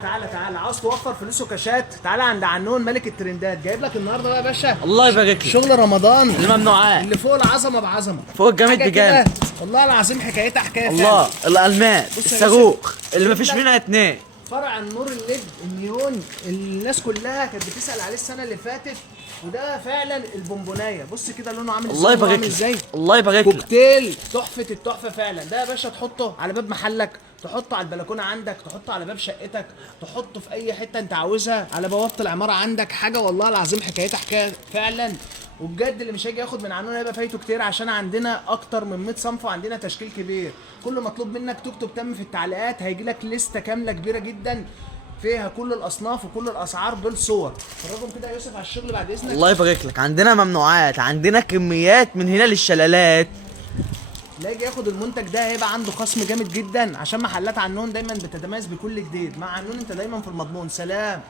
تعالى عاوز توفر فلوس وكاشات، تعالى عند عنون ملك الترندات. جايب لك النهارده بقى يا باشا الله يبارك لك شغل رمضان الممنوعات اللي فوق العظمه بعظمه، فوق الجامد بجامد. والله العظيم حكايتها حكايه الله فعلا. الالماس بص يا الصاروخ اللي جايب مفيش لك منها اتنين. فرع النور الليد النيون الناس كلها كانت بتسال عليه السنه اللي فاتت، وده فعلا البونبونايه. بص كده لونه عامل الله لونه يبارك عامل ازاي، لك الله يبارك لك. كوكتيل تحفه التحفه فعلا. ده يا باشا تحطه على باب محلك، تحطه على البلكونه عندك، تحطه على باب شقتك، تحطه في اي حته انت عاوزها، على بوابه العماره عندك. حاجه والله العظيم حكايتها حكايه فعلا. وبجد اللي مش هيجي ياخد من عنون هيبقى فايته كتير، عشان عندنا اكتر من 100 صنف وعندنا تشكيل كبير. كل مطلوب منك تكتب تم في التعليقات، هيجي لك لسته كامله كبيره جدا فيها كل الاصناف وكل الاسعار بالصور. فرجهم كده يا يوسف على الشغل بعد اذنك. الله يبارك لك. عندنا ممنوعات، عندنا كميات من هنا للشلالات. اللي يجي ياخد المنتج ده هيبقى عنده خصم جامد جدا، عشان محلات عنون دايما بتتميز بكل جديد. مع عنون انت دايما في المضمون. سلام.